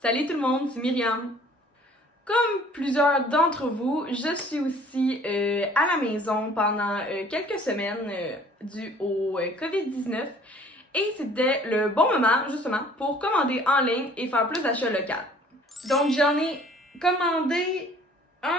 Salut tout le monde, c'est Myriam. Comme plusieurs d'entre vous, je suis aussi à la maison pendant quelques semaines dû au COVID-19 et c'était le bon moment justement pour commander en ligne et faire plus d'achats locaux. Donc j'en ai commandé 1,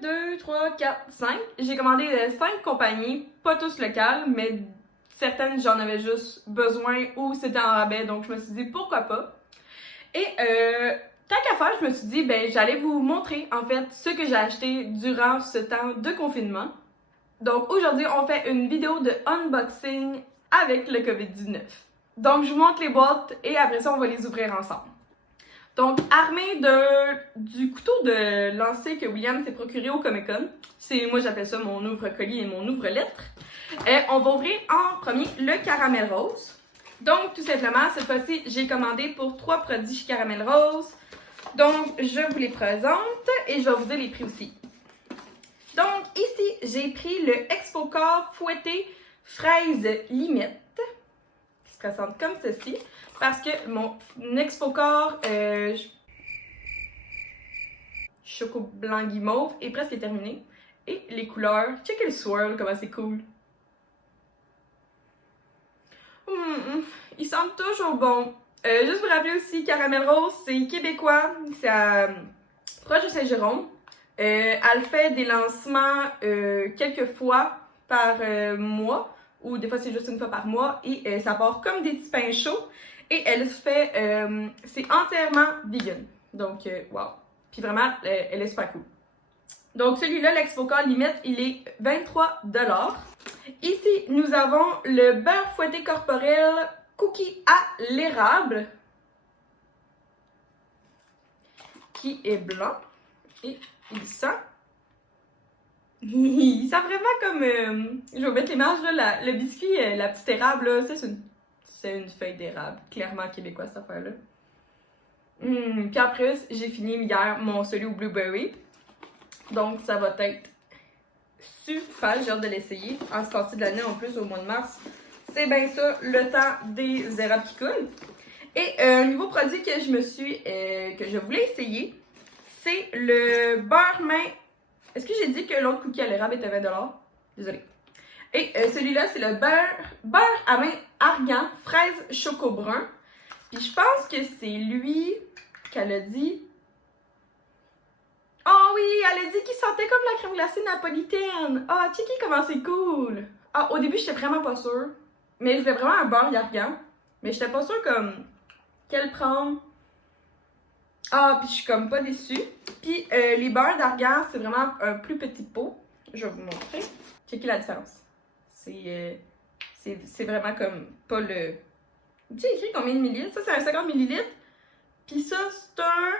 2, 3, 4, 5. J'ai commandé 5 compagnies, pas tous locales, mais certaines j'en avais juste besoin ou c'était en rabais, donc je me suis dit pourquoi pas. Et tant qu'à faire, je me suis dit, j'allais vous montrer en fait ce que j'ai acheté durant ce temps de confinement. Donc aujourd'hui, on fait une vidéo de unboxing avec le COVID-19. Donc je vous montre les boîtes et après ça, on va les ouvrir ensemble. Donc armé du couteau de lancer que William s'est procuré au Comic-Con, moi j'appelle ça mon ouvre-colis et mon ouvre-lettre, on va ouvrir en premier le caramel rose. Donc, tout simplement, cette fois-ci, j'ai commandé pour 3 produits chez Caramel Rose. Donc, je vous les présente et je vais vous dire les prix aussi. Donc, ici, j'ai pris le Expocore fouetté fraise limette, qui se présente comme ceci, parce que mon Expocore choco blanc guimauve est presque terminé. Et les couleurs, checkez le swirl, comment c'est cool. Il semble toujours bon. Juste vous rappeler aussi, Caramel Rose, c'est québécois, c'est proche de Saint-Jérôme. Elle fait des lancements quelques fois par mois, ou des fois c'est juste une fois par mois, et ça part comme des petits pains chauds. Et elle se fait, c'est entièrement vegan. Donc, wow. Puis vraiment, elle est super cool. Donc celui-là, l'Expocore limite, il est 23 $. Ici, nous avons le beurre fouetté corporel cookie à l'érable qui est blanc et il sent vraiment comme je vais vous mettre l'image là, le biscuit, la petite érable là, c'est une feuille d'érable, clairement québécois cette affaire là. Puis après, j'ai fini hier celui au blueberry, donc ça va être super, j'ai hâte de l'essayer. En ce temps-ci de l'année, en plus, au mois de mars, c'est bien ça, le temps des érables qui coulent. Et un nouveau produit que je voulais essayer, c'est le beurre main. Est-ce que j'ai dit que l'autre cookie à l'érable était 20 $? Désolée. Et celui-là, c'est le beurre à main argan, fraise choco brun. Puis je pense que c'est lui qu'elle a dit. Oh oui, elle a dit qu'il sentait comme la crème glacée napolitaine. Ah, checker comment c'est cool. Ah, au début, j'étais vraiment pas sûre. Mais je voulais vraiment un beurre d'argan. Mais j'étais pas sûre comme quel prendre. Ah, puis je suis comme pas déçue. Puis les beurres d'argan, c'est vraiment un plus petit pot. Je vais vous montrer. Checker la différence. C'est vraiment comme pas le... J'ai écrit combien de millilitres? Ça, c'est un 50 ml. Puis ça, c'est un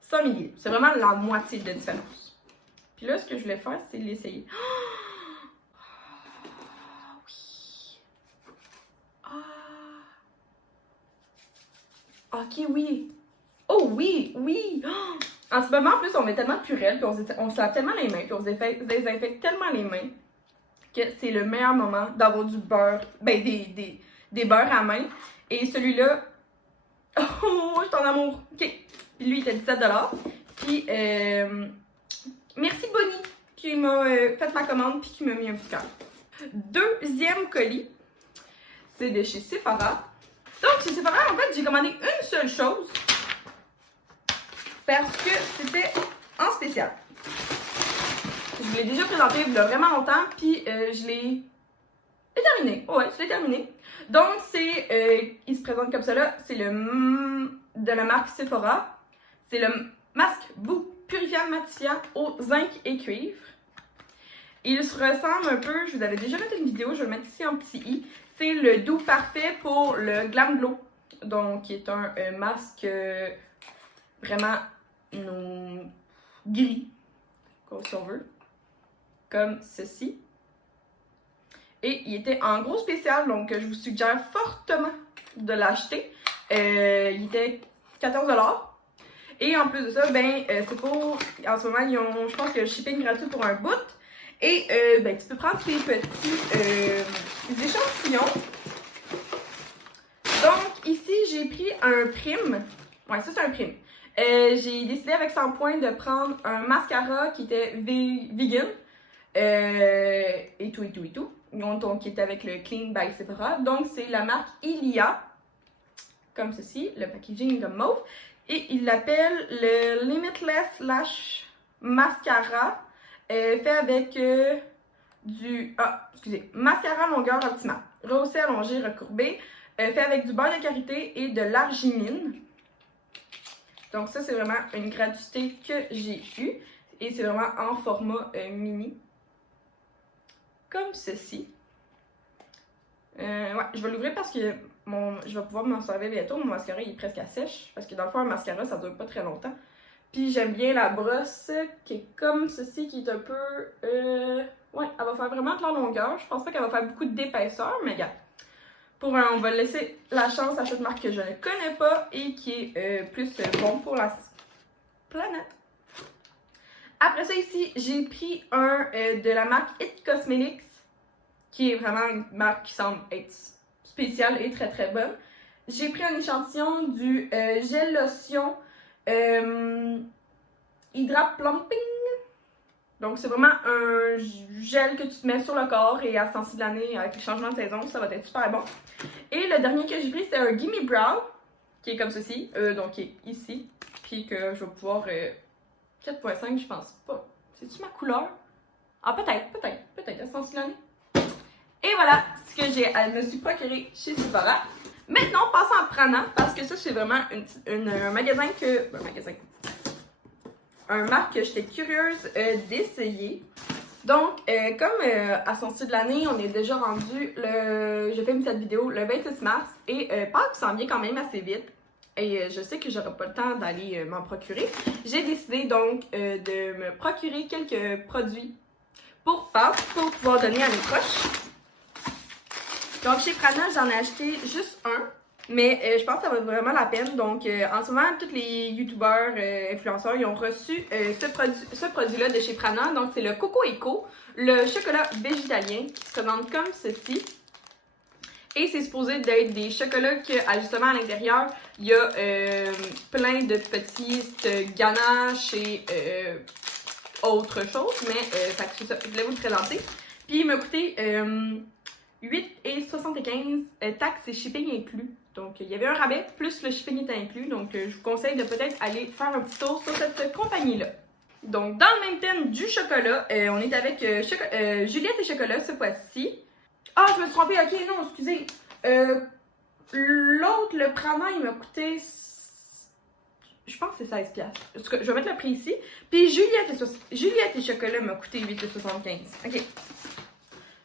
100 ml. C'est vraiment la moitié de différence. Puis là, ce que je voulais faire, c'est l'essayer. Oui. Ok, oui. Oh oui, oui. En ce moment, en plus, on met tellement de purée, puis on se lave tellement les mains, puis on se désinfecte tellement les mains, que c'est le meilleur moment d'avoir du beurre, des beurres à main. Et celui-là, oh, je suis en amour. Ok. Puis lui, il était 17 $. Puis, merci Bonnie qui m'a fait ma commande puis qui m'a mis un petit cœur. Deuxième colis, c'est de chez Sephora. Donc, chez Sephora, en fait, j'ai commandé une seule chose parce que c'était en spécial. Je vous l'ai déjà présenté il y a vraiment longtemps, puis je l'ai terminé. Ouais, je l'ai terminé. Donc, il se présente comme ça là. C'est de la marque Sephora. C'est le masque boue purifiant matifiant au zinc et cuivre. Il se ressemble un peu, je vous avais déjà fait une vidéo, je vais le mettre ici en petit i. C'est le doux parfait pour le Glam Glow. Donc, qui est un masque vraiment gris, si on veut. Comme ceci. Et il était en gros spécial, donc je vous suggère fortement de l'acheter. Il était 14 $. Et en plus de ça, c'est pour, en ce moment, je pense qu'il y a le shipping gratuit pour un bout. Et tu peux prendre tes petits échantillons. Donc ici, j'ai pris un prime Ouais, ça c'est un prime. J'ai décidé avec 100 points de prendre un mascara qui était vegan. Et tout. Donc, qui était avec le Clean by Sephora. Donc, c'est la marque Ilia. Comme ceci. Le packaging est comme mauve. Et il l'appelle le Limitless Lash Mascara. Fait avec mascara longueur optimale. Rehaussé, allongé, recourbé. Fait avec du beurre de karité et de l'arginine. Donc ça, c'est vraiment une gratuité que j'ai eue. Et c'est vraiment en format mini. Comme ceci. Ouais, je vais l'ouvrir parce que je vais pouvoir m'en servir bientôt. Mon mascara il est presque à sèche. Parce que dans le fond, un mascara, ça dure pas très longtemps. Puis j'aime bien la brosse qui est comme ceci, qui est un peu... ouais, elle va faire vraiment de la longueur. Je pense pas qu'elle va faire beaucoup d'épaisseur, mais regarde. On va laisser la chance à cette marque que je ne connais pas et qui est plus bon pour la planète. Après ça ici, j'ai pris un de la marque It Cosmetics, qui est vraiment une marque qui semble être spéciale et très très bonne. J'ai pris un échantillon du gel lotion Hydra Plumping. Donc c'est vraiment un gel que tu te mets sur le corps et à ce temps-ci de l'année, avec les changements de saison, ça va être super bon. Et le dernier que j'ai pris, c'est un Gimme Brow, qui est comme ceci, donc qui est ici, puis que je vais pouvoir 4.5, je pense pas. C'est-tu ma couleur? Ah, peut-être, à ce temps-ci de l'année. Et voilà ce que je me suis procuré chez Sephora. Maintenant, passons à Prana, parce que ça, c'est vraiment un magasin que... Un marque que j'étais curieuse d'essayer. Donc, comme à son style de l'année, on est déjà rendu j'ai fait une petite vidéo le 26 mars et Pâques s'en vient quand même assez vite. Et je sais que j'aurai pas le temps d'aller m'en procurer. J'ai décidé donc de me procurer quelques produits pour Pâques pour pouvoir donner à mes proches. Donc, chez Prana, j'en ai acheté juste un. Mais je pense que ça vaut vraiment la peine. Donc, en ce moment, tous les youtubeurs, influenceurs, ils ont reçu ce produit-là de chez Prana. Donc, c'est le Coco Eco, le chocolat végétalien qui se présente comme ceci. Et c'est supposé d'être des chocolats que, justement, à l'intérieur, il y a plein de petites ganaches et autre chose. Mais je voulais vous le présenter. Puis, il m'a coûté 8,75 taxes et shipping inclus. Donc, il y avait un rabais, plus le shipping était inclus. Donc, je vous conseille de peut-être aller faire un petit tour sur cette compagnie-là. Donc, dans le même thème du chocolat, on est avec Juliette et Chocolat cette fois-ci. Ah, je me suis trompée. Ok, non, excusez. L'autre, le Prana, il m'a coûté... Je pense que c'est 16$. En tout cas, je vais mettre le prix ici. Puis, Juliette et Chocolat m'a coûté 8,75$. Ok.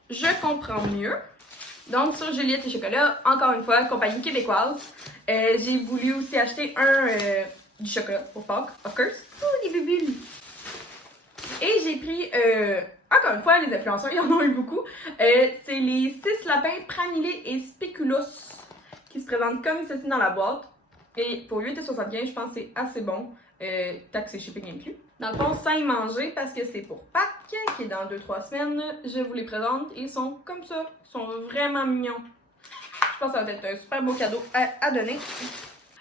Je comprends mieux. Donc, sur Juliette et Chocolat, encore une fois, compagnie québécoise. J'ai voulu aussi acheter du chocolat pour Pâques, of course. Oh, des bulles! Et j'ai pris, encore une fois, les influenceurs, ils en ont eu beaucoup. C'est les 6 lapins pranilés et spéculoos qui se présentent comme ceci dans la boîte. Et pour 8,75$, je pense que c'est assez bon. Taxe et shipping inclus. Dans le fond, sans y manger parce que c'est pour Pâques, qui est dans 2-3 semaines. Je vous les présente et ils sont comme ça. Ils sont vraiment mignons. Je pense que ça va être un super beau cadeau à donner.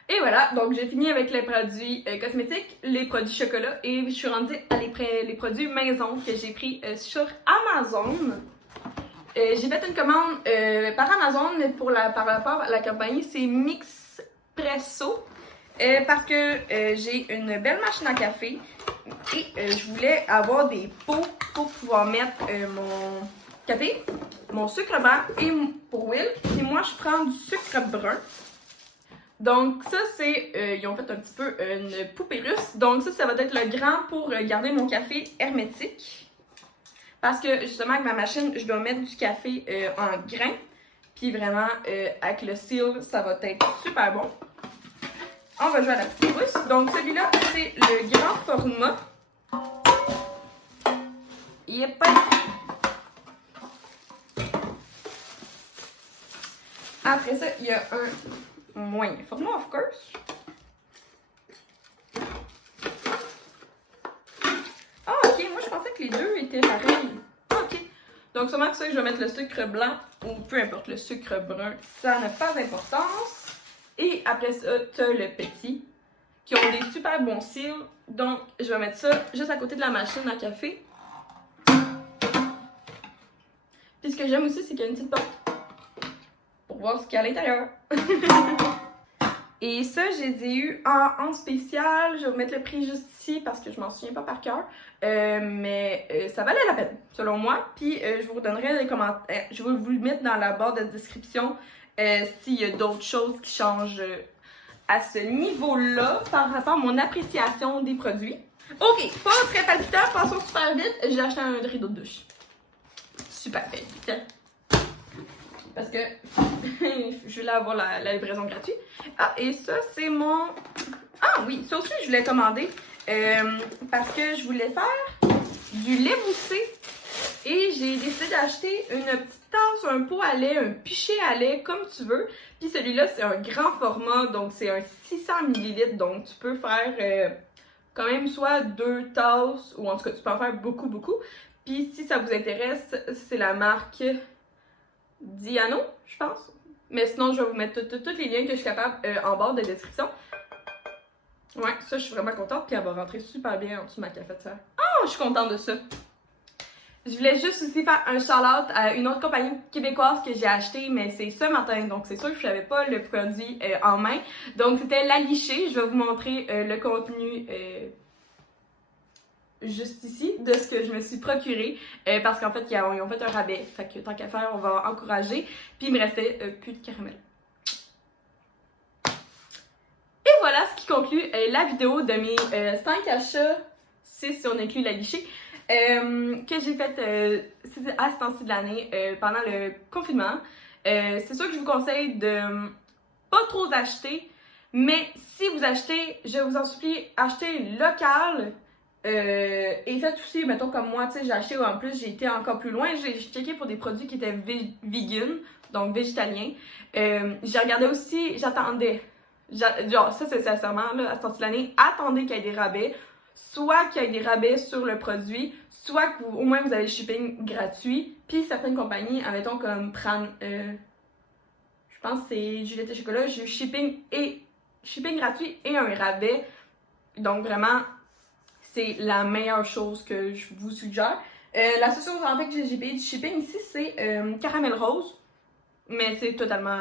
Et voilà, donc j'ai fini avec les produits cosmétiques, les produits chocolat et je suis rendue à les produits maison que j'ai pris sur Amazon. J'ai fait une commande par Amazon par rapport à la compagnie, c'est Mixpresso. Parce que j'ai une belle machine à café et je voulais avoir des pots pour pouvoir mettre mon café, mon sucre blanc et pour Will. Et moi, je prends du sucre brun. Donc ça, c'est... ils ont fait un petit peu une poupée russe. Donc ça va être le grand pour garder mon café hermétique. Parce que justement, avec ma machine, je dois mettre du café en grains. Puis vraiment, avec le seal, ça va être super bon. On va jouer à la petite rousse. Donc, celui-là, c'est le grand format. Yep. Après ça, il y a un moyen format, of course. Ah, ok. Moi, je pensais que les deux étaient pareils. Ok. Donc, sûrement que ça, je vais mettre le sucre blanc ou peu importe, le sucre brun. Ça n'a pas d'importance. Et après ça, tu as le petit. qui ont des super bons cils. Donc, je vais mettre ça juste à côté de la machine à café. Puis ce que j'aime aussi, c'est qu'il y a une petite porte pour voir ce qu'il y a à l'intérieur. Et ça, je les ai eu en spécial. Je vais vous mettre le prix juste ici parce que je m'en souviens pas par cœur. Mais ça valait la peine, selon moi. Puis je vous redonnerai les commentaires. Je vais vous le mettre dans la barre de description s'il y a d'autres choses qui changent à ce niveau-là par rapport à mon appréciation des produits. Ok, pas très palpitant, passons super vite. J'ai acheté un rideau de douche. Super palpitant. Parce que je voulais avoir la livraison gratuite. Ah, et ça, c'est mon... Ah oui, ça aussi, je voulais commander parce que je voulais faire du lait moussé. Et j'ai décidé d'acheter une petite tasse, un pot à lait, un pichet à lait, comme tu veux. Puis celui-là, c'est un grand format, donc c'est un 600 ml. Donc tu peux faire quand même soit 2 tasses, ou en tout cas, tu peux en faire beaucoup, beaucoup. Puis si ça vous intéresse, c'est la marque Diano, je pense. Mais sinon, je vais vous mettre tous les liens que je suis capable en barre de description. Ouais, ça, je suis vraiment contente. Puis elle va rentrer super bien en dessous de ma cafetière. Oh, je suis contente de ça. Je voulais juste aussi faire un shout-out à une autre compagnie québécoise que j'ai acheté, mais c'est ce matin, donc c'est sûr que je n'avais pas le produit en main. Donc c'était La Lichée. Je vais vous montrer le contenu juste ici de ce que je me suis procuré parce qu'en fait, ils ont fait un rabais. Fait que tant qu'à faire, on va encourager. Puis il me restait plus de caramel. Et voilà ce qui conclut la vidéo de mes 5 achats, 6 si on inclut La Lichée. Que j'ai fait à ce temps-ci de l'année pendant le confinement. C'est sûr que je vous conseille de pas trop acheter, mais si vous achetez, je vous en supplie, achetez local et faites aussi, mettons comme moi, tu sais, j'ai acheté en plus, j'ai été encore plus loin, j'ai checké pour des produits qui étaient vegan, donc végétaliens. J'ai regardé aussi, j'attendais, genre ça c'est sincèrement, là, à ce temps-ci de l'année, attendez qu'il y ait des rabais. Soit qu'il y ait des rabais sur le produit, soit qu'au moins vous avez le shipping gratuit. Puis certaines compagnies, admettons comme je pense que c'est Juliette et Chocolat, j'ai eu shipping gratuit et un rabais. Donc vraiment, c'est la meilleure chose que je vous suggère. La seule chose en fait que j'ai payé du shipping ici, c'est Caramel Rose. Mais c'est totalement...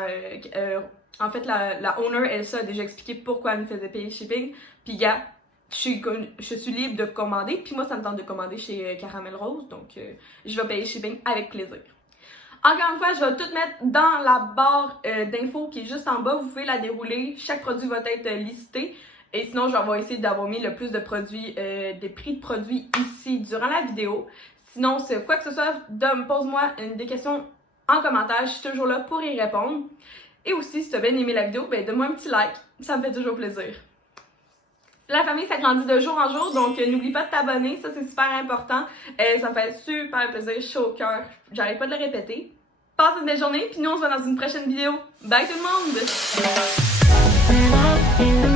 en fait, la owner, Elsa, a déjà expliqué pourquoi elle me faisait payer le shipping. Puis gars, je suis libre de commander, puis moi ça me tente de commander chez Caramel Rose, donc je vais payer shipping avec plaisir. Encore une fois, je vais tout mettre dans la barre d'infos qui est juste en bas, vous pouvez la dérouler, chaque produit va être listé, et sinon je vais essayer d'avoir mis le plus de produits, des prix de produits ici durant la vidéo. Sinon, c'est quoi que ce soit, pose-moi des questions en commentaire, je suis toujours là pour y répondre. Et aussi, si tu as bien aimé la vidéo, ben donne-moi un petit like, ça me fait toujours plaisir. La famille s'agrandit de jour en jour, donc n'oublie pas de t'abonner, ça c'est super important. Ça me fait super plaisir, chaud au cœur, j'arrête pas de le répéter. Passe une belle journée, puis nous on se voit dans une prochaine vidéo. Bye tout le monde!